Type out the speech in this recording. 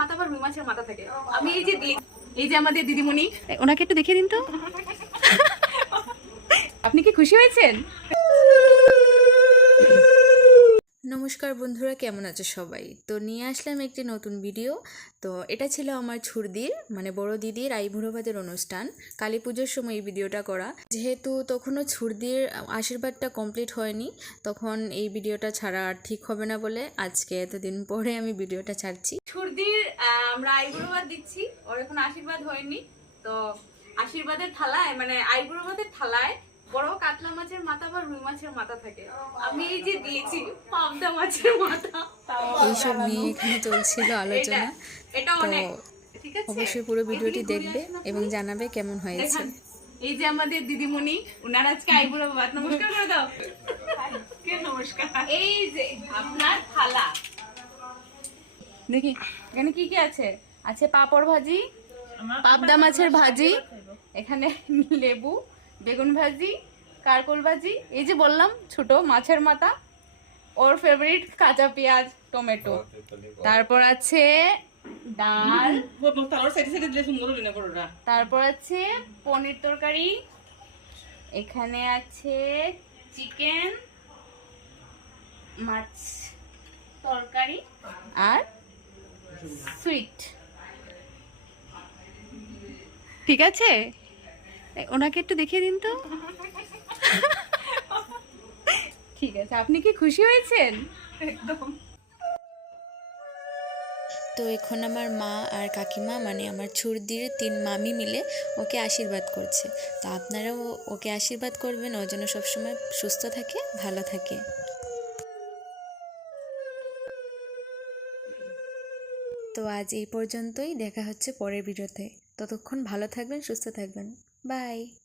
মাথা আবার রুই মাথা থাকে। আমি এই যে এই যে আমাদের দিদিমণি। ওনাকে একটু দেখিয়ে দিন তো। আপনি কি খুশি হয়েছেন? নমস্কার বন্ধুরা, কেমন আছো সবাই? তো নিয়ে আসলাম একটি নতুন ভিডিও তো এটা ছিল আমার ছুরদির মানে বড় দিদির আইবুড়ো ভাতের অনুষ্ঠান। কালী পুজোর সময় এই ভিডিওটা করা। যেহেতু তখনও ছুরদির আশীর্বাদটা কমপ্লিট হয়নি, তখন এই ভিডিওটা ছাড়া আর ঠিক হবে না বলে আজকে এতদিন পরে আমি ভিডিওটা ছাড়ছি। ছুরদির আমরা আইবুড়ো ভাত দিচ্ছি, ওর এখন আশীর্বাদ হয়নি। তো আশীর্বাদের থালায় মানে আইবুড়ো ভাতের থালায় বড় কাতলা মাছের মাথা বা রুই মাছের মাথা থাকে। আমি এই যে দিয়েছি পাবদা মাছের মাথা। এইসব নিয়ে এখানে চলছিল আলোচনা। এটা- অনেক অবশ্যই পুরো ভিডিওটি দেখবে এবং জানাবে কেমন হয়েছে। এই যে আমাদের দিদিমণি উনার আজকে আইবুড়ো ভাত নমস্কার করে দাও। কে নমস্কার? এই যে আপনার থালা। দেখি এখানে কি কি আছে? আছে পাপড় ভাজি পাবদা মাছের ভাজি। এখানে লেবু বেগুন ভাজি কারকোল ভাজি এই যে বললাম ছোট মাছের মাথা ওর ফেভারিট কাঁচা পেঁয়াজ টমেটো। তারপর আছে ডাল। তারপর আছে পনির তরকারি। এখানে আছে চিকেন মাছ তরকারি আর সুইট। ঠিক আছে? ওনাকে একটু দেখিয়ে দিন তো। ঠিক আছে আপনি কি খুশি হয়েছেন? তো এখন আমার মা আর কাকিমা মানে আমার ছুরদির তিন মামি মিলে ওকে আশীর্বাদ করছে। তো আপনারাও ওকে আশীর্বাদ করবেন ও যেন সবসময় সুস্থ থাকে ভালো থাকে। তো আজ এই পর্যন্তই দেখা হচ্ছে পরের ভিডিওতে। ততক্ষণ ভালো থাকবেন সুস্থ থাকবেন। Bye.